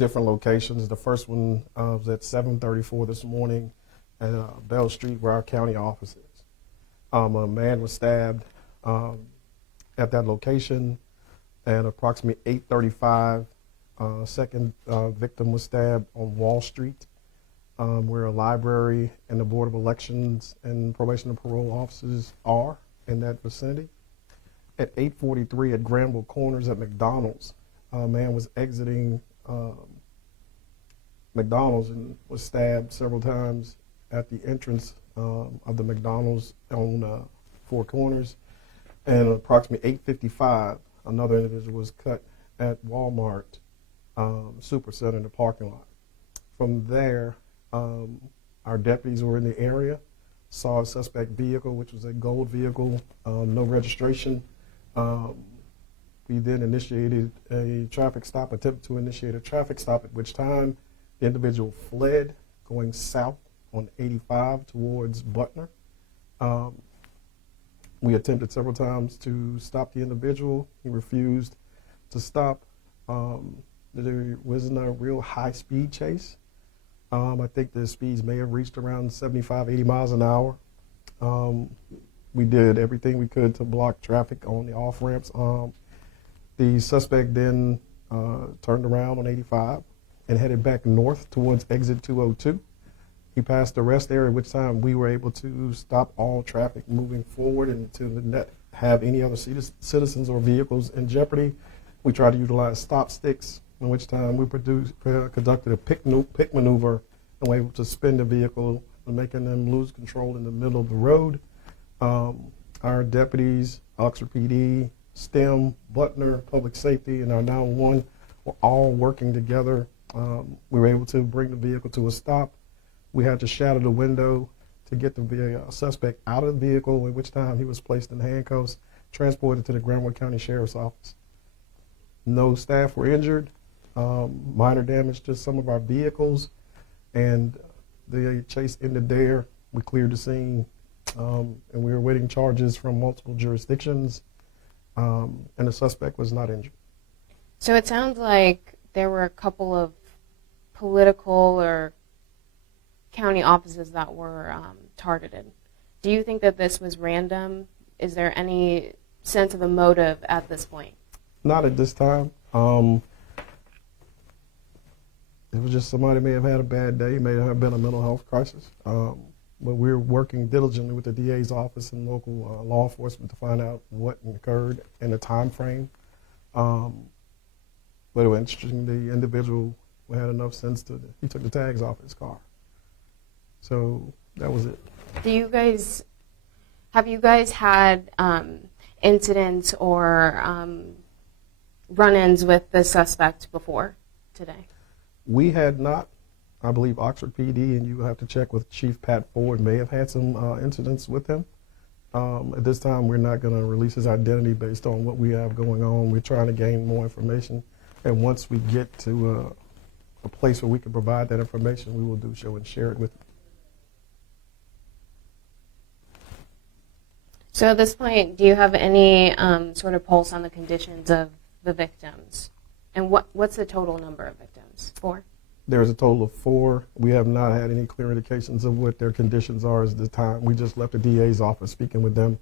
different locations. The first one was at 7:34 this morning at Bell Street, where our county office is. A man was stabbed at that location at approximately 8:35. Second victim was stabbed on Wall Street, where a library and the Board of Elections and Probation and Parole offices are in that vicinity. At 8:43 at Granville Corners at McDonald's, a man was exiting McDonald's and was stabbed several times at the entrance of the McDonald's on Four Corners. And at approximately 8:55, another individual was cut at Walmart Supercenter in the parking lot. From there, our deputies were in the area, saw a suspect vehicle, which was a gold vehicle, no registration. We then initiated a traffic stop, attempted to initiate a traffic stop, at which time the individual fled, going south on 85 towards Butner. We attempted several times to stop the individual. He refused to stop. There wasn't a real high-speed chase. I think the speeds may have reached around 75, 80 miles an hour. We did everything we could to block traffic on the off-ramps. The suspect then turned around on 85 and headed back north towards exit 202. He passed the rest area, at which time we were able to stop all traffic moving forward and to not have any other citizens or vehicles in jeopardy. We tried to utilize stop sticks, in which time we conducted a pick maneuver and were able to spin the vehicle, making them lose control in the middle of the road. Our deputies, Oxford PD, STEM, Butner, Public Safety, and our 911 were all working together. We were able to bring the vehicle to a stop. We had to shatter the window to get the suspect out of the vehicle, at which time he was placed in handcuffs, transported to the Granville County Sheriff's Office. No staff were injured. Minor damage to some of our vehicles, and the chase ended there. We cleared the scene, and we were awaiting charges from multiple jurisdictions, and the suspect was not injured. So it sounds like there were a couple of political or county offices that were targeted. Do you think that this was random? Is there any sense of a motive at this point? Not at this time. It was just somebody may have had a bad day, may have been a mental health crisis. But we're working diligently with the DA's office and local law enforcement to find out what occurred in the time frame. But it was interesting, the individual had enough sense he took the tags off his car. So that was it. Have you guys had incidents or run-ins with the suspect before today? We had not. I believe Oxford PD, and you will have to check with Chief Pat Ford, may have had some incidents with him. At this time, we're not going to release his identity based on what we have going on. We're trying to gain more information, and once we get to a place where we can provide that information, we will do so and share it with you. So at this point, do you have any sort of pulse on the conditions of the victims? And what's the total number of victims? 4? There's a total of 4. We have not had any clear indications of what their conditions are at the time. We just left the DA's office speaking with them,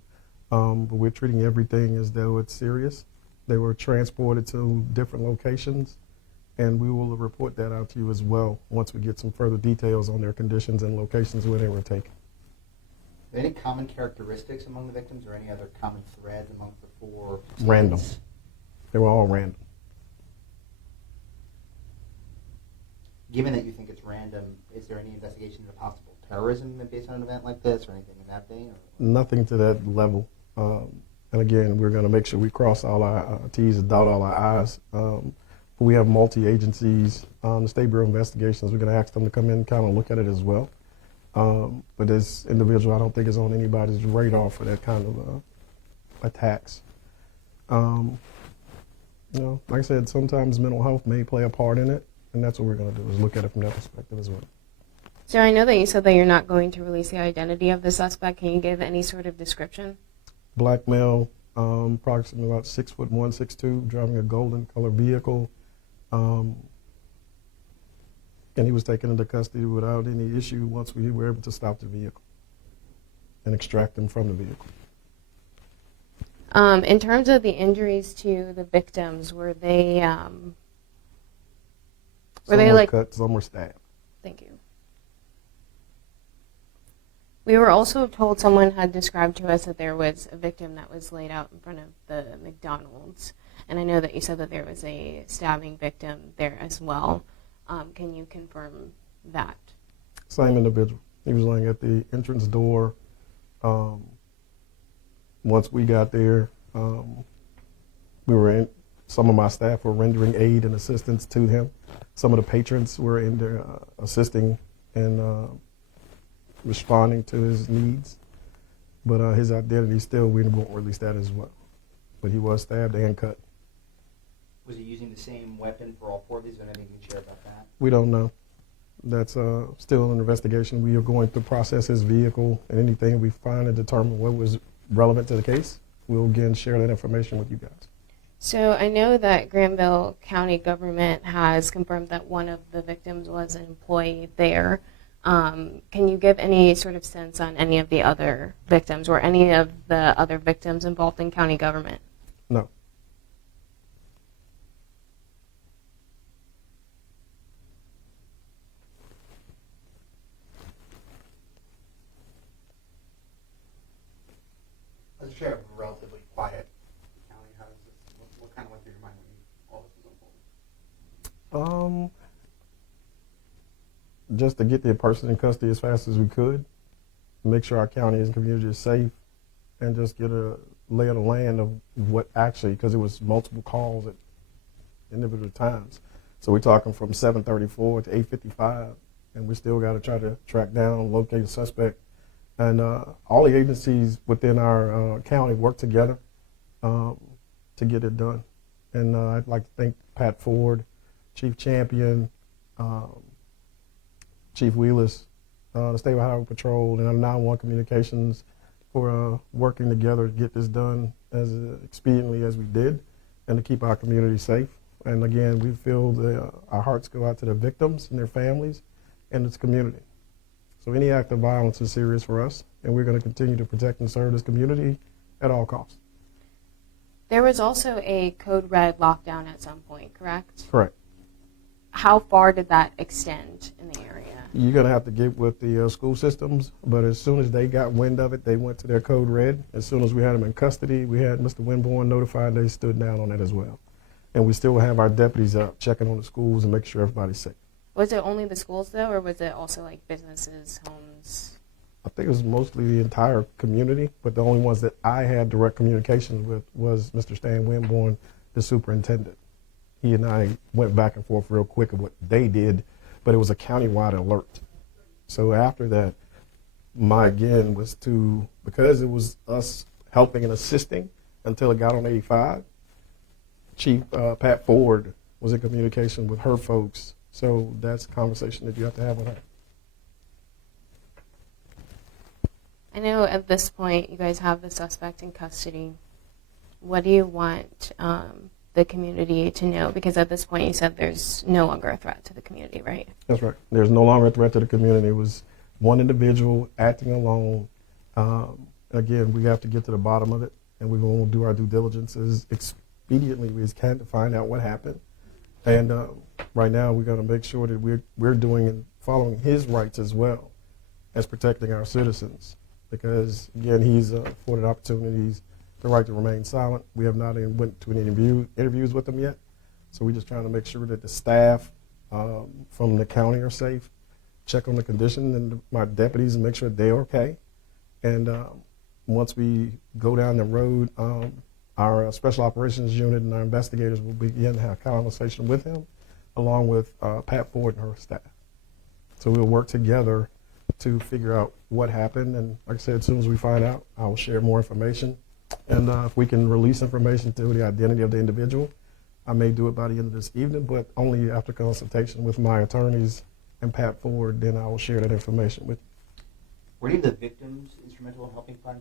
but we're treating everything as though it's serious. They were transported to different locations, and we will report that out to you as well once we get some further details on their conditions and locations where they were taken. Any common characteristics among the victims or any other common threads among the 4? Random. They were all random. Given that you think it's random, is there any investigation into possible terrorism based on an event like this or anything in that vein? Nothing to that level. And again, we're going to make sure we cross all our T's and dot all our I's. We have multi-agencies, the State Bureau of Investigations. We're going to ask them to come in and kind of look at it as well. But this individual, I don't think is on anybody's radar for that kind of attacks. Like I said, sometimes mental health may play a part in it, and that's what we're going to do, is look at it from that perspective as well. So I know that you said that you're not going to release the identity of the suspect. Can you give any sort of description? Black male, approximately about 6'1", 6'2", driving a golden color vehicle. And he was taken into custody without any issue once we were able to stop the vehicle and extract him from the vehicle. In terms of the injuries to the victims, were they Some were like? cut, some were stabbed. Thank you. We were also told someone had described to us that there was a victim that was laid out in front of the McDonald's, and I know that you said that there was a stabbing victim there as well. Can you confirm that? Same individual. He was laying at the entrance door. Once we got there, some of my staff were rendering aid and assistance to him. Some of the patrons were in there assisting and responding to his needs. But his identity still, we won't release that as well. But he was stabbed and cut. Was he using the same weapon for all four of these? Is there anything you can share about that? We don't know. That's still an investigation. We are going to process his vehicle, and anything we find and determine what was relevant to the case, we'll again share that information with you guys. So I know that Granville County government has confirmed that one of the victims was an employee there. Can you give any sort of sense on any of the other victims or any of the other victims involved in county government? No. As a sheriff of a relatively quiet county, how does this, what kind of went through your mind when all this was unfolding? Just to get the person in custody as fast as we could, make sure our county and community is safe, and just get a lay of the land of what actually, because it was multiple calls at individual times. So we're talking from 7:34 to 8:55, and we still got to try to track down, locate a suspect. And all the agencies within our county work together to get it done. And I'd like to thank Pat Ford, Chief Champion, Chief Wheelis, the State Highway Patrol, and our 911 Communications for working together to get this done as expediently as we did and to keep our community safe. And again, we feel our hearts go out to the victims and their families and its community. So any act of violence is serious for us, and we're going to continue to protect and serve this community at all costs. There was also a code red lockdown at some point, correct? Correct. How far did that extend in the area? You're going to have to get with the school systems, but as soon as they got wind of it, they went to their code red. As soon as we had them in custody, we had Mr. Winborn notified. They stood down on that as well. And we still have our deputies out checking on the schools and making sure everybody's safe. Was it only the schools, though, or was it also like businesses, homes? I think it was mostly the entire community, but the only ones that I had direct communications with was Mr. Stan Winborn, the superintendent. He and I went back and forth real quick of what they did, but it was a countywide alert. So after that, my again was to, because it was us helping and assisting until it got on 85, Chief Pat Ford was in communication with her folks. So that's a conversation that you have to have with her. I know at this point you guys have the suspect in custody. What do you want the community to know? Because at this point you said there's no longer a threat to the community, right? That's right. There's no longer a threat to the community. It was one individual acting alone. Again, we have to get to the bottom of it, and we're going to do our due diligence as expediently as we can to find out what happened. And right now, we're going to make sure that we're doing and following his rights as well as protecting our citizens. Because again, he's afforded opportunities, the right to remain silent. We have not even went to any interviews with him yet. So we're just trying to make sure that the staff from the county are safe, check on the condition and my deputies and make sure they're okay. And once we go down the road, our special operations unit and our investigators will begin to have a conversation with him, along with Pat Ford and her staff. So we'll work together to figure out what happened. And like I said, as soon as we find out, I will share more information. And if we can release information to the identity of the individual, I may do it by the end of this evening, but only after consultation with my attorneys and Pat Ford, then I will share that information with you. Were any of the victims instrumental in helping find?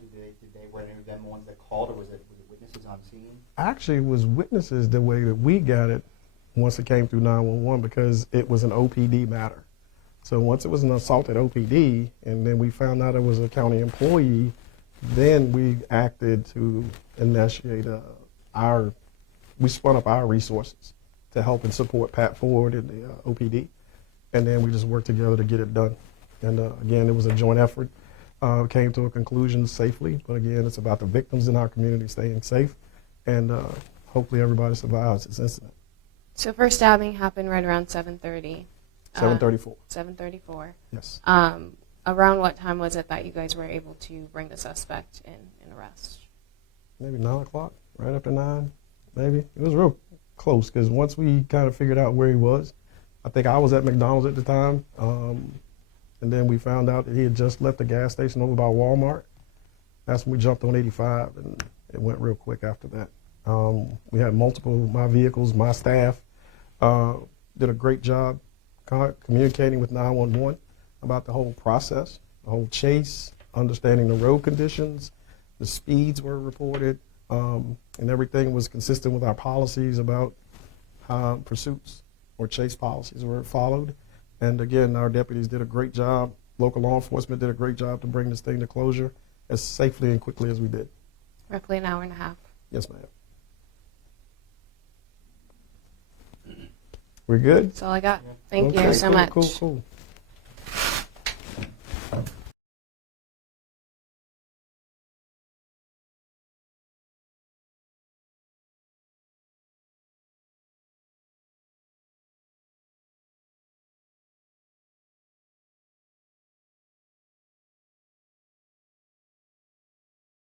Were any of them ones that called, or was it witnesses on scene? Actually, it was witnesses the way that we got it. once it came through 911 because it was an OPD matter. So once it was an assault at OPD, and then we found out it was a county employee, then we acted to initiate we spun up our resources to help and support Pat Ford and the OPD. And then we just worked together to get it done. And again, it was a joint effort. Came to a conclusion safely. But again, it's about the victims in our community staying safe. And hopefully everybody survives this incident. So first stabbing happened right around 7:30. 7:34. 7:34. Yes. Around what time was it that you guys were able to bring the suspect in and arrest? Maybe 9 o'clock, right after 9, maybe. It was real close because once we kind of figured out where he was, I think I was at McDonald's at the time, and then we found out that he had just left the gas station over by Walmart. That's when we jumped on 85, and it went real quick after that. We had my vehicles, my staff did a great job communicating with 911 about the whole process, the whole chase, understanding the road conditions, the speeds were reported, and everything was consistent with our policies about pursuits or chase policies were followed. And again, our deputies did a great job. Local law enforcement did a great job to bring this thing to closure as safely and quickly as we did. Roughly an hour and a half. Yes, ma'am. We're good? That's all I got. Thank Okay, you so cool, much. Cool.